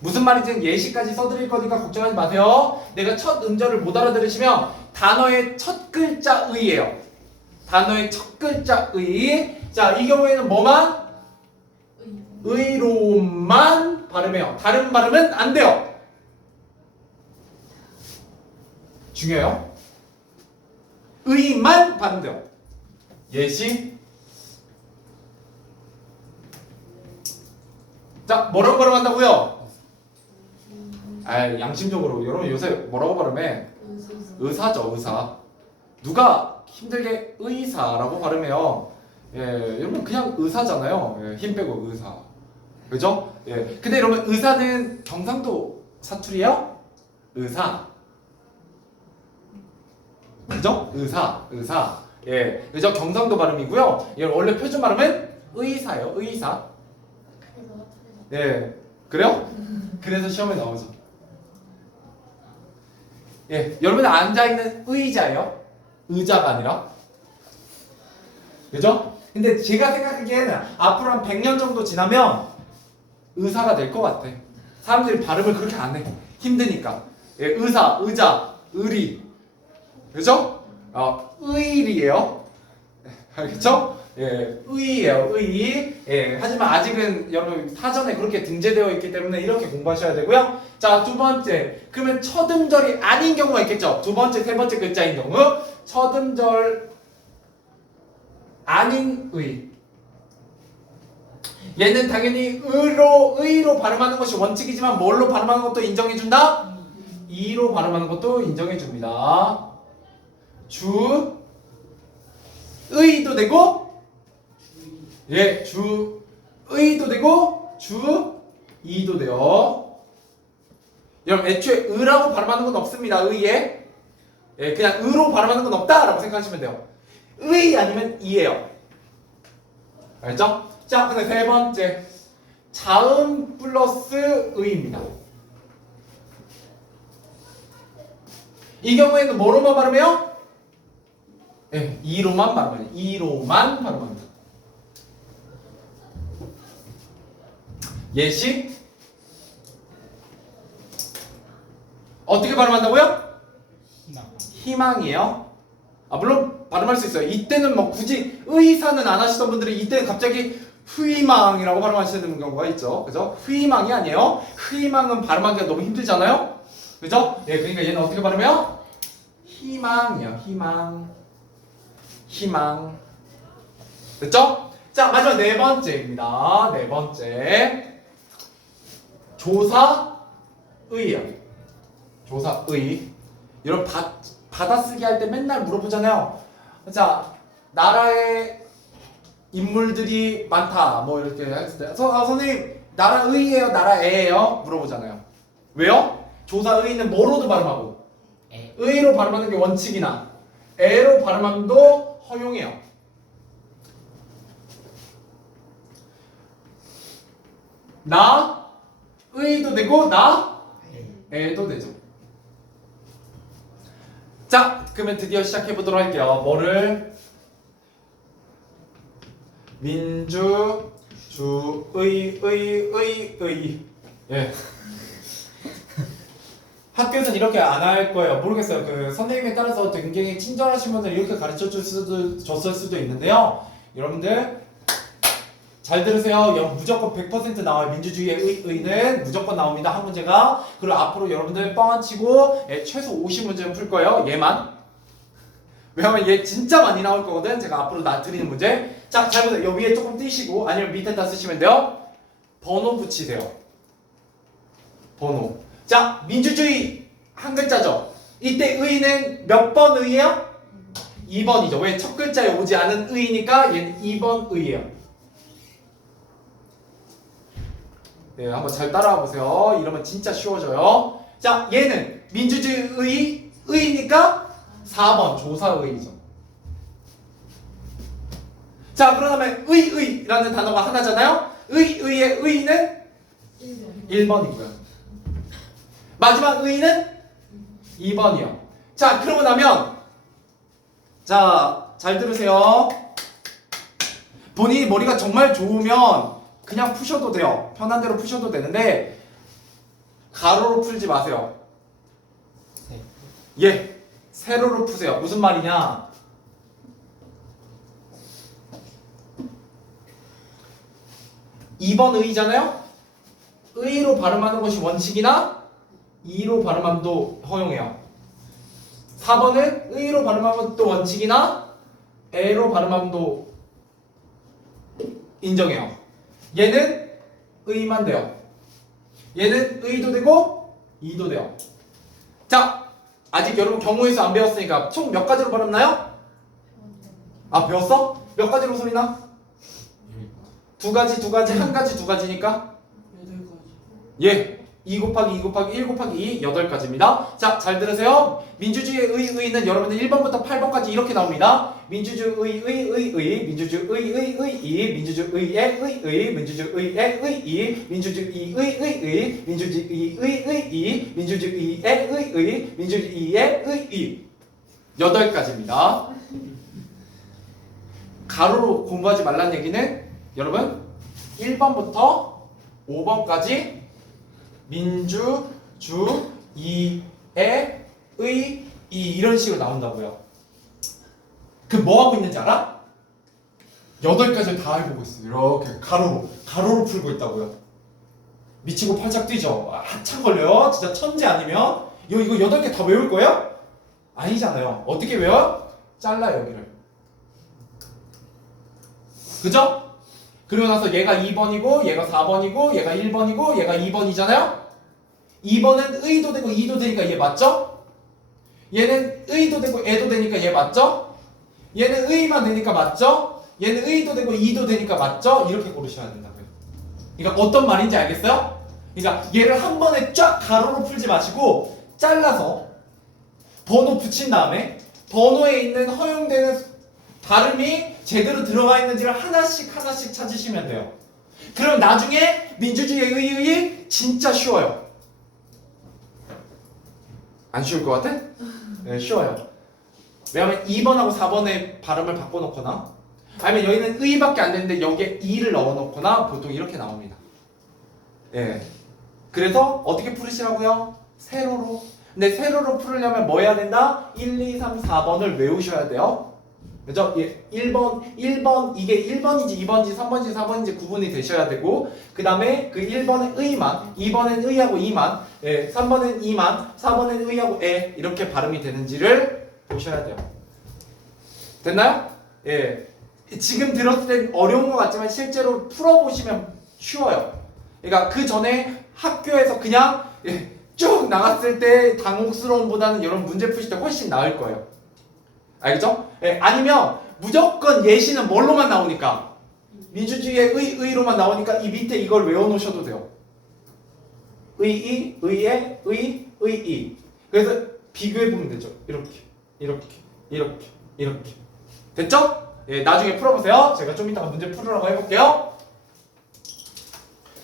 무슨 말인지는 예시까지 써드릴 거니까 걱정하지 마세요. 내가 첫 음절을 못 알아들으시면 단어의 첫 글자 의예요. 단어의 첫 글자 의. 자, 이 경우에는 뭐만? 의로만 발음해요. 다른 발음은 안 돼요. 중요해요. 의만 발음돼요. 예시. 자, 뭐라고 발음한다고요? 아, 양심적으로 여러분 요새 뭐라고 발음해? 의사. 의사죠, 의사. 누가 힘들게 의사라고 발음해요. 예, 여러분 그냥 의사잖아요. 예, 힘 빼고 의사. 그죠? 예. 근데 여러분 의사는 경상도 사투리예요? 의사. 그죠? 의사, 의사. 예, 그죠? 경상도 발음이고요. 예, 원래 표준 발음은 의사예요, 의사. 그래서 틀리죠. 예, 그래요? 그래서 시험에 나오죠. 예, 여러분 앉아 있는 의자예요. 의자가 아니라. 그죠? 근데 제가 생각하기에는 앞으로 한 100년 정도 지나면 의사가 될 것 같아. 사람들이 발음을 그렇게 안 해. 힘드니까. 예, 의사, 의자, 의리. 그죠? 의일이에요. 알겠죠? 예, 의예요, 의. 예, 하지만 아직은 여러분 사전에 그렇게 등재되어 있기 때문에 이렇게 공부하셔야 되고요. 자, 두 번째. 그러면 첫 음절이 아닌 경우가 있겠죠? 두 번째, 세 번째 글자인 경우. 첫 음절 아닌 의. 얘는 당연히 의로 발음하는 것이 원칙이지만 뭘로 발음하는 것도 인정해준다? 이로 발음하는 것도 인정해줍니다. 주, 의도 되고, 예, 주, 의도 되고, 주, 이도 돼요. 여러분, 애초에 의라고 발음하는 건 없습니다. 의에. 예, 그냥 의로 발음하는 건 없다라고 생각하시면 돼요. 의 아니면 이예요. 알죠? 자, 근데 세 번째. 자음 플러스 의입니다. 이 경우에는 뭐로만 발음해요? 예, 이로만 발음해요. 이로만 발음합니다. 예시? 어떻게 발음한다고요? 희망. 희망이에요. 물론 발음할 수 있어요. 이때는 뭐 굳이 의사는 안 하시던 분들은 이때는 갑자기 후이망이라고 발음하시는 경우가 있죠. 그죠? 후이망이 아니에요. 후이망은 발음하기가 너무 힘들잖아요. 그죠? 예, 그러니까 얘는 어떻게 발음해요? 희망이요. 희망. 희망. 됐죠? 자, 마지막 네 번째입니다. 네 번째. 조사의요. 조사의. 여러분 받아쓰기 할 때 맨날 물어보잖아요. 자, 나라에 인물들이 많다. 뭐 이렇게 했을 때 선생님 나라의예요? 나라애예요? 물어보잖아요. 왜요? 조사의는 뭐로도 발음하고 에. 의로 발음하는 게 원칙이나 애로 발음함도 허용해요. 나 의도 되고 나 애도 되죠. 자, 그러면 드디어 시작해 보도록 할게요. 뭐를? 민주 주의 예. 학교에서는 이렇게 안 할 거예요. 모르겠어요. 그 선생님에 따라서 굉장히 친절하신 분들 이렇게 가르쳐 줬을 수도 있는데요. 여러분들 잘 들으세요. 무조건 100% 나와요. 민주주의의 의는 무조건 나옵니다. 한 문제가. 그리고 앞으로 여러분들 뻥안 치고 최소 50문제는 풀 거예요. 얘만. 왜냐면 얘 진짜 많이 나올 거거든. 제가 앞으로 드리는 문제. 자, 잘 보세요. 여기 위에 조금 띄시고 아니면 밑에다 쓰시면 돼요. 번호 붙이세요. 번호. 자, 민주주의 한 글자죠. 이때 의는 몇 번 의예요? 2번이죠. 왜? 첫 글자에 오지 않은 의니까 얘는 2번 의예요. 네, 한번 잘 따라와 보세요. 이러면 진짜 쉬워져요. 자, 얘는 민주주의 의니까 4번 조사의죠. 자, 그러면 의라는 단어가 하나잖아요. 의의 의는 1번이고요. 마지막 의는 2번이요. 자, 그러고 나면 자, 잘 들으세요. 본인이 머리가 정말 좋으면 그냥 푸셔도 돼요. 편한 대로 푸셔도 되는데 가로로 풀지 마세요. 예, 세로로 푸세요. 무슨 말이냐? (2번) 의잖아요. 의로 발음하는 것이 원칙이나 2로 발음함도 허용해요. 4번은 의로 발음하는 것도 원칙이나 애로 발음함도 인정해요. 얘는 의만 돼요. 얘는 의도 되고 2도 돼요. 자, 아직 여러분 경우에서 안 배웠으니까 총 몇 가지로 발음나요? 아, 배웠어? 몇 가지로 소리 나? 두 가지, 한 가지, 두 가지니까? 예. 2 곱하기 2 곱하기 1 곱하기 2, 8가지입니다. 자, 잘 들으세요. 민주주의의 의는 여러분들 1번부터 8번까지 이렇게 나옵니다. 민주주의의 민주주의의 민주주의의 민주주의의 민주주의의 민주주의의 민주주의의 민주주의의 8가지입니다. 가로로 공부하지 말란 얘기는 여러분 1번부터 5번까지 민주주의의 이런 식으로 나온다고요. 그 뭐 하고 있는지 알아? 8가지를 다 해보고 있어요. 이렇게 가로로 풀고 있다고요. 미치고 팔짝 뛰죠. 한참 걸려요. 진짜 천재 아니면 이거 8개 다 외울 거예요? 아니잖아요. 어떻게 외워요? 잘라 여기를. 그죠? 그리고 나서 얘가 2번이고 얘가 4번이고 얘가 1번이고 얘가 2번이잖아요? 2번은 의도 되고 2도 되니까 얘 맞죠? 얘는 의도 되고 애도 되니까 얘 맞죠? 얘는 의만 되니까 맞죠? 얘는 의도 되고 2도 되니까 맞죠? 이렇게 고르셔야 된다고요. 그러니까 어떤 말인지 알겠어요? 그러니까 얘를 한 번에 쫙 가로로 풀지 마시고 잘라서 번호 붙인 다음에 번호에 있는 허용되는 발음이 제대로 들어가 있는지를 하나씩 찾으시면 돼요. 그럼 나중에 민주주의의 의의 진짜 쉬워요. 안 쉬울 것 같아? 네, 쉬워요. 왜냐하면 2번하고 4번의 발음을 바꿔놓거나 아니면 여기는 의밖에 안 되는데 여기에 이를 넣어놓거나 보통 이렇게 나옵니다. 예. 그래서 어떻게 풀으시라고요? 세로로. 근데 세로로 풀으려면 뭐 해야 된다? 1, 2, 3, 4번을 외우셔야 돼요. 그죠? 예, 1번, 이게 1번인지 2번인지 3번인지 4번인지 구분이 되셔야 되고 그 다음에 그 1번은 의만, 2번은 의하고 이만, 예, 3번은 이만, 4번은 의하고 에 이렇게 발음이 되는지를 보셔야 돼요. 됐나요? 예. 지금 들었을 땐 어려운 것 같지만 실제로 풀어보시면 쉬워요. 그러니까 그 전에 학교에서 그냥 쭉 나갔을 때 당혹스러움보다는 여러분 문제 푸실 때 훨씬 나을 거예요. 알겠죠? 예, 아니면 무조건 예시는 뭘로만 나오니까 민주주의의 의로만 나오니까 이 밑에 이걸 외워놓으셔도 돼요. 의의, 의의. 그래서 비교해보면 되죠. 이렇게. 됐죠? 예, 나중에 풀어보세요. 제가 좀 이따가 문제 풀으라고 해볼게요.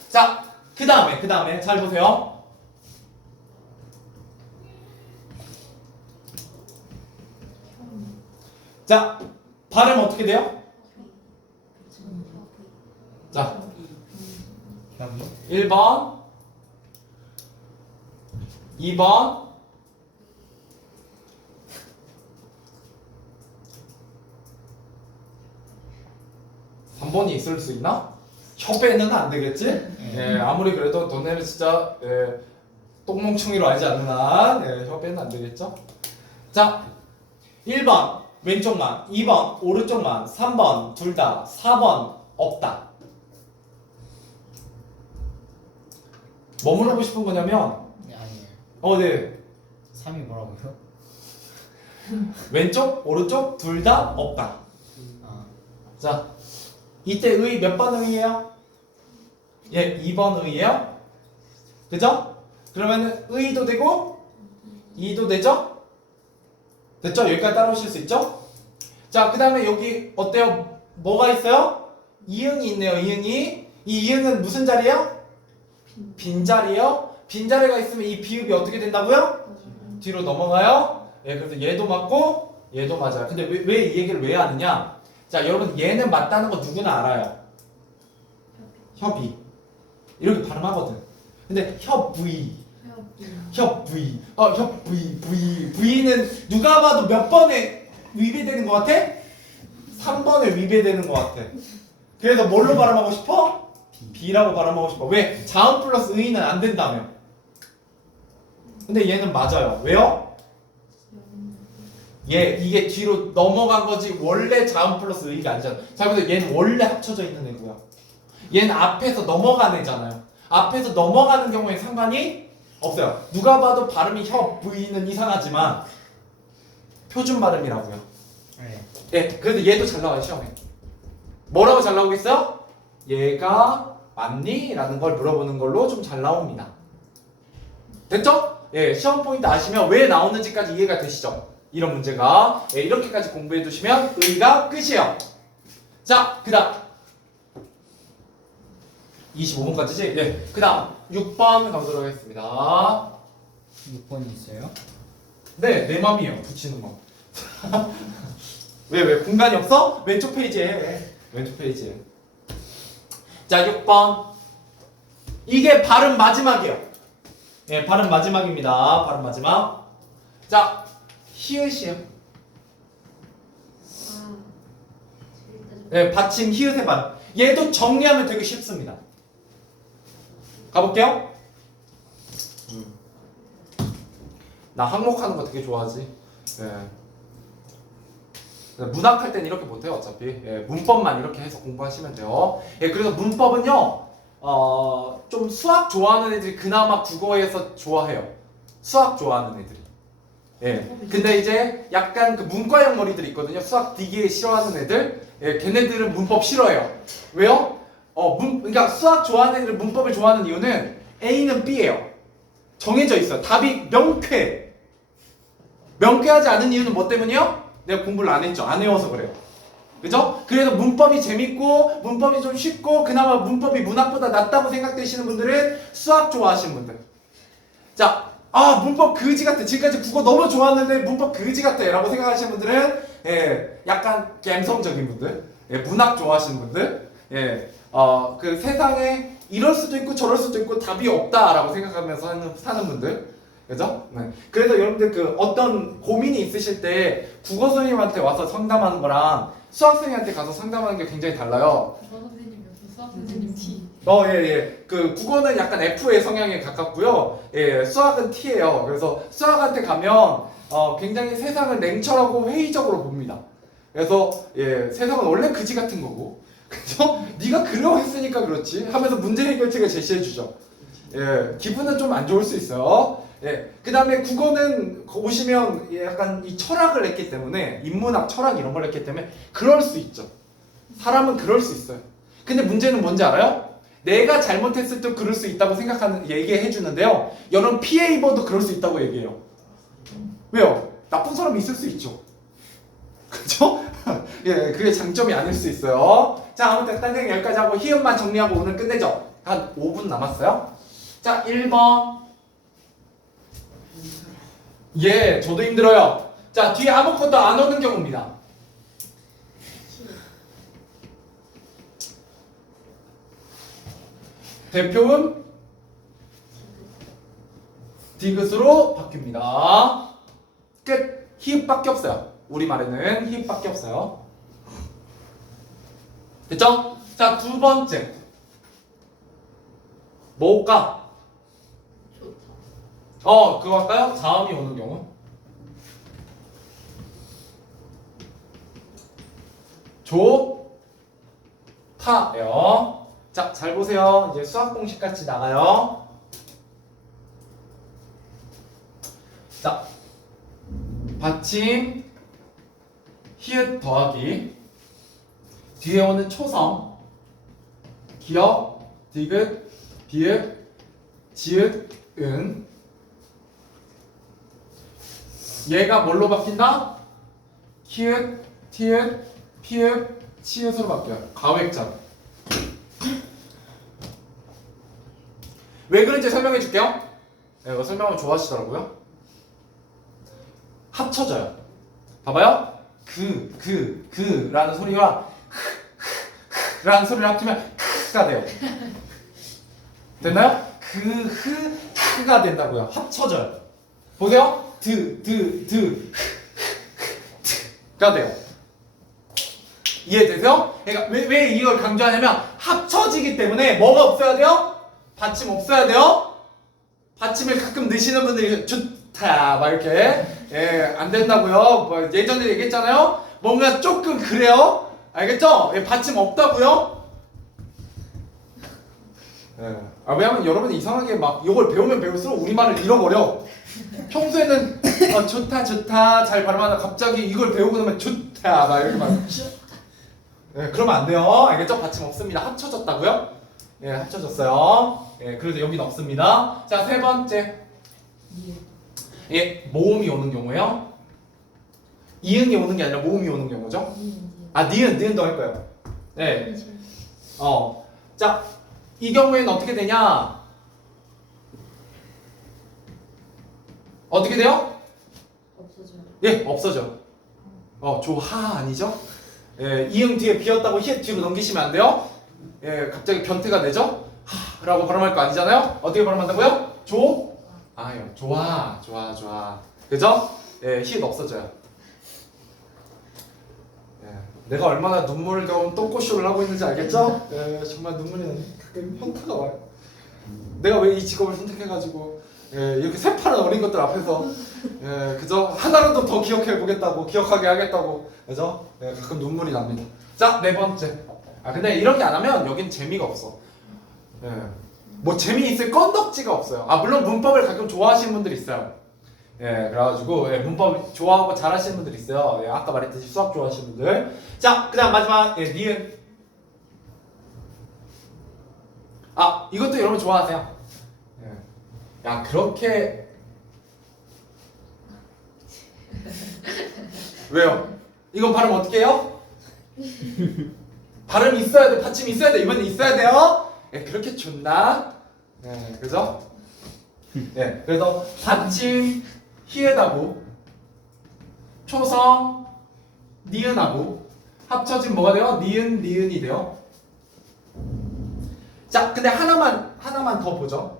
자, 그 다음에 잘 보세요. 자, 발음 어떻게 돼요? 자, 1번, 2번, 3번이 있을 수 있나? 협배는 안 되겠지? 예, 아무리 그래도 너네를 진짜 똥멍청이로 알지 않는 한 협배는 안 되겠죠? 자, 1번 왼쪽만, 2번 오른쪽만, 3번 둘 다, 4번 없다. 뭐 물어보고 싶은 거냐면 네, 아니에요. 네. 3이 뭐라고요? 왼쪽, 오른쪽 둘 다 없다. 아, 자, 이때 의 몇 번 의예요? 예, 2번 의예요. 그죠? 그러면은 의도 되고 2도 되죠? 됐죠? 여기까지 따라오실 수 있죠? 자, 그 다음에 여기 어때요? 뭐가 있어요? 이응이 있네요. 이응이. 이 이응은 무슨 자리예요? 빈자리예요. 빈자리가 있으면 이 비읍이 어떻게 된다고요? 뒤로 넘어가요. 예, 그래서 얘도 맞고 얘도 맞아요. 근데 왜 이 얘기를 왜 하느냐? 자, 여러분 얘는 맞다는 거 누구나 알아요. 협의. 이렇게 발음하거든. 근데 협의. V는 누가 봐도 몇 번에 위배되는 것 같아? 3번에 위배되는 것 같아. 그래서 뭘로 발음하고 싶어? B라고 발음하고 싶어. 왜? 자음 플러스 의는 안 된다며. 근데 얘는 맞아요. 왜요? 이게 뒤로 넘어간 거지 원래 자음 플러스 의가 아니잖아. 자, 근데 얘는 원래 합쳐져 있는 애고요. 얘는 앞에서 넘어간 애잖아요. 앞에서 넘어가는 경우에 상관이 없어요. 누가 봐도 발음이 혀 V는 이상하지만 표준 발음이라고요. 네. 예, 그래도 얘도 잘 나와요 시험에. 뭐라고 잘 나오겠어요? 얘가 맞니? 라는 걸 물어보는 걸로 좀 잘 나옵니다. 됐죠? 예, 시험 포인트 아시면 왜 나오는지까지 이해가 되시죠? 이런 문제가. 예, 이렇게까지 공부해 두시면 의의가 끝이에요. 자, 그 다음 25번까지지? 예, 그 다음 6번 가보도록 하겠습니다. 6번이 있어요? 네, 내 맘이에요. 붙이는 거. 왜 공간이 없어? 왼쪽 페이지에. 왼쪽 페이지에. 자, 6번. 이게 발음 마지막이에요. 예, 발음 마지막입니다. 발음 마지막. 자, 히읗이에요. 아, 재밌다. 예, 받침 히읗의 발음. 얘도 정리하면 되게 쉽습니다. 가볼게요. 나 항목하는 거 되게 좋아하지. 예. 문학할 때는 이렇게 못해요 어차피. 예, 문법만 이렇게 해서 공부하시면 돼요. 예, 그래서 문법은요 좀 수학 좋아하는 애들이 그나마 국어에서 좋아해요. 수학 좋아하는 애들이. 예. 근데 이제 약간 그 문과형 머리들이 있거든요. 수학 되게 싫어하는 애들. 예, 걔네들은 문법 싫어해요. 왜요? 그러니까 수학 좋아하는 애들은 문법을 좋아하는 이유는 A는 B예요. 정해져 있어요. 답이 명쾌해. 명쾌하지 않은 이유는 뭐 때문이요? 내가 공부를 안 했죠. 안 외워서 그래요. 그죠? 그래서 문법이 재밌고 문법이 좀 쉽고 그나마 문법이 문학보다 낫다고 생각되시는 분들은 수학 좋아하시는 분들. 자, 문법 그지 같아. 지금까지 국어 너무 좋았는데 문법 그지 같아 라고 생각하시는 분들은 예, 약간 감성적인 분들, 예, 문학 좋아하시는 분들, 예, 그 세상에 이럴 수도 있고 저럴 수도 있고 답이 없다라고 생각하면서 사는 분들. 그죠? 네. 그래서 여러분들 그 어떤 고민이 있으실 때 국어 선생님한테 와서 상담하는 거랑 수학 선생님한테 가서 상담하는 게 굉장히 달라요. 국어 선생님이었어. 수학 선생님 T. 예. 그 국어는 약간 F의 성향에 가깝고요. 예, 수학은 T예요. 그래서 수학한테 가면 굉장히 세상을 냉철하고 회의적으로 봅니다. 그래서 예, 세상은 원래 그지 같은 거고. 그죠? 네가 그러했으니까 그렇지 하면서 문제 해결책을 제시해 주죠. 예, 기분은 좀 안 좋을 수 있어요. 예, 그 다음에 국어는 오시면 약간 이 철학을 했기 때문에 인문학, 철학 이런 걸 했기 때문에 그럴 수 있죠. 사람은 그럴 수 있어요. 근데 문제는 뭔지 알아요? 내가 잘못했을 때 그럴 수 있다고 생각하는 얘기해 주는데요. 여러분 피해 입어도 그럴 수 있다고 얘기해요. 왜요? 나쁜 사람이 있을 수 있죠. 그죠? 예, 그게 장점이 아닐 수 있어요. 자, 아무튼 선생님 여기까지 하고 히읗만 정리하고 오늘 끝내죠. 한 5분 남았어요. 자, 1번. 예, 저도 힘들어요. 자, 뒤에 아무것도 안 오는 경우입니다. 대표음 디귿으로 바뀝니다. 끝. 히읗밖에 없어요. 우리말에는 히읗밖에 없어요. 됐죠? 자, 두 번째. 뭐일까? 좋다. 그거 할까요? 자음이 오는 경우. 좋다예요. 자, 잘 보세요. 이제 수학 공식 같이 나가요. 자, 받침 히읗 더하기 뒤에 오는 초성 기역 디귿 비읍 지읒 은 얘가 뭘로 바뀐다? 키읔 티읕 피읕 치읓으로 바뀌어요. 가획자로. 왜 그런지 설명해 줄게요. 네, 이거 설명을 좋아하시더라고요. 합쳐져요. 봐봐요. 라는 소리와 라는 소리를 합치면 크가 돼요. 됐나요? 크가 된다고요. 합쳐져요. 보세요. 가 돼요. 이해되세요? 그러니까 왜 이걸 강조하냐면 합쳐지기 때문에 뭐가 없어야 돼요? 받침 없어야 돼요? 받침을 가끔 넣으시는 분들이 좋다 막 이렇게 안 된다고요. 뭐 예전에 얘기했잖아요. 뭔가 조금 그래요. 알겠죠? 받침 없다고요. 예. 아, 왜냐면 여러분이 이상하게 막 이걸 배우면 배울수록 우리말을 잃어버려. 평소에는 좋다 좋다 잘 발음하다 갑자기 이걸 배우고 나면 좋다 막 이렇게 말. 예, 그러면 안 돼요. 알겠죠? 받침 없습니다. 합쳐졌다고요? 예, 합쳐졌어요. 예, 그래도 여기는 없습니다. 자, 세 번째. 예, 모음이 오는 경우에요. 이응이 오는 게 아니라 모음이 오는 경우죠. 아, 니은도 할 거예요. 네. 자, 이 경우에는 어떻게 되냐? 어떻게 돼요? 없어져요. 예, 없어져. 조하 아니죠? 예, 이응 뒤에 비었다고 히읗 뒤로 넘기시면 안 돼요. 예, 갑자기 변태가 되죠? 하라고 발음할 거 아니잖아요? 어떻게 발음한다고요? 아요, 좋아. 그죠? 예, 히읗 없어져요. 예, 내가 얼마나 눈물겨운 똥꼬쇼를 하고 있는지 알겠죠? 예, 정말 눈물이 가끔 현타가 와요. 내가 왜 이 직업을 선택해가지고 예, 이렇게 새파란 어린 것들 앞에서 예, 그죠? 하나라도 더 기억해보겠다고 기억하게 하겠다고 그죠? 예, 가끔 눈물이 납니다. 자, 네 번째. 근데 이렇게 안 하면 여긴 재미가 없어. 예, 뭐 재미있을 건덕지가 없어요. 물론 문법을 가끔 좋아하시는 분들이 있어요. 예, 그래가지고 예, 문법 좋아하고 잘하시는 분들이 있어요. 예, 아까 말했듯이 수학 좋아하시는 분들. 자, 그다음 마지막 예, 니은. 이것도 여러분 좋아하세요. 예. 야, 그렇게 왜요? 이건 발음 어떻게 해요? 발음 있어야 돼, 받침 있어야 돼, 이번에 있어야 돼요. 예, 그렇게 좋나? 예, 그죠? 예, 그래서 받침 히읗하고 초성 니은하고 합쳐진 뭐가 돼요? 니은이 돼요. 자, 근데 하나만 더 보죠.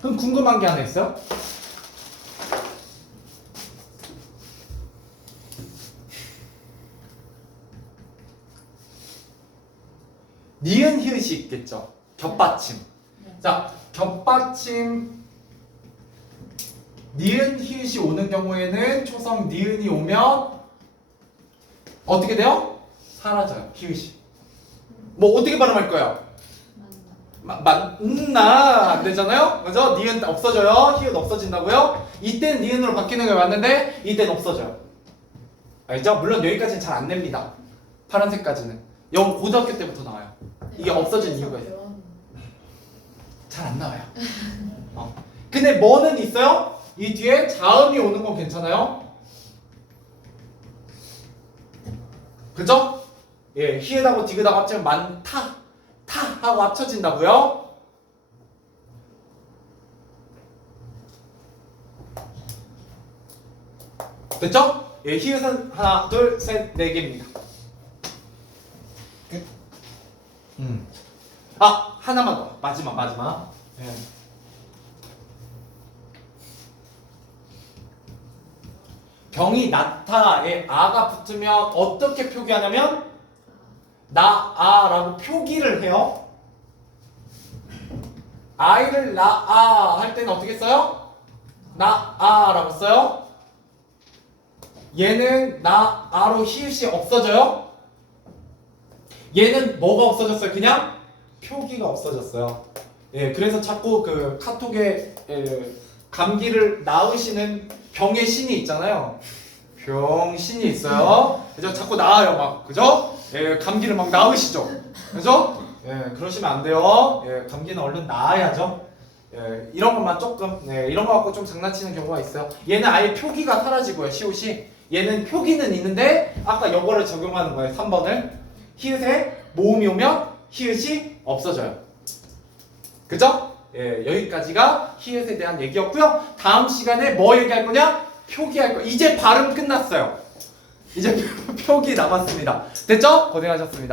그럼 궁금한 게 하나 있어요? 니은 히읗이 있겠죠. 겹받침. 자, 겹받침 니은 히읗이 오는 경우에는 초성 니은이 오면 어떻게 돼요? 사라져요. 히읗이. 뭐 어떻게 발음할 거예요? 맞나 안 되잖아요. 그죠? 니은 없어져요. 히읗 없어진다고요? 이때는 니은으로 바뀌는 게 맞는데 이때는 없어져요. 알죠? 물론 여기까지는 잘 안 냅니다. 파란색까지는. 영 고등학교 때부터 나와요. 이게 없어진 이유가 있어요. 잘 안 나와요. 근데 뭐는 있어요? 이 뒤에 자음이 오는 건 괜찮아요? 그죠? 예, 히읗하고 디귿하고 합치면 많다, 타 하고 합쳐진다고요? 됐죠? 예, 히읗은 하나, 둘, 셋, 네 개입니다. 끝. 하나만 더. 마지막. 예. 병이 나타에 아가 붙으면 어떻게 표기하냐면 나아라고 표기를 해요. 아이를 낳아 할 때는 어떻게 써요? 나아라고 써요. 얘는 나아로 히읗이 없어져요. 얘는 뭐가 없어졌어요? 그냥 표기가 없어졌어요. 예, 그래서 자꾸 그 카톡에 감기를 낳으시는 병의 신이 있잖아요. 병신이 있어요. 그죠? 자꾸 나아요, 막. 그죠? 예, 감기를 막 낳으시죠. 그죠? 예, 그러시면 안 돼요. 예, 감기는 얼른 나아야죠. 예, 이런 것만 조금, 이런 거 갖고 좀 장난치는 경우가 있어요. 얘는 아예 표기가 사라지고요, 시옷이. 얘는 표기는 있는데, 아까 요거를 적용하는 거예요, 3번을. 히읗에 모음이 오면 히읗이 없어져요. 그죠? 예, 여기까지가 히읗에 대한 얘기였고요. 다음 시간에 뭐 얘기할 거냐? 표기할 거. 이제 발음 끝났어요. 이제 표기 남았습니다. 됐죠? 고생하셨습니다.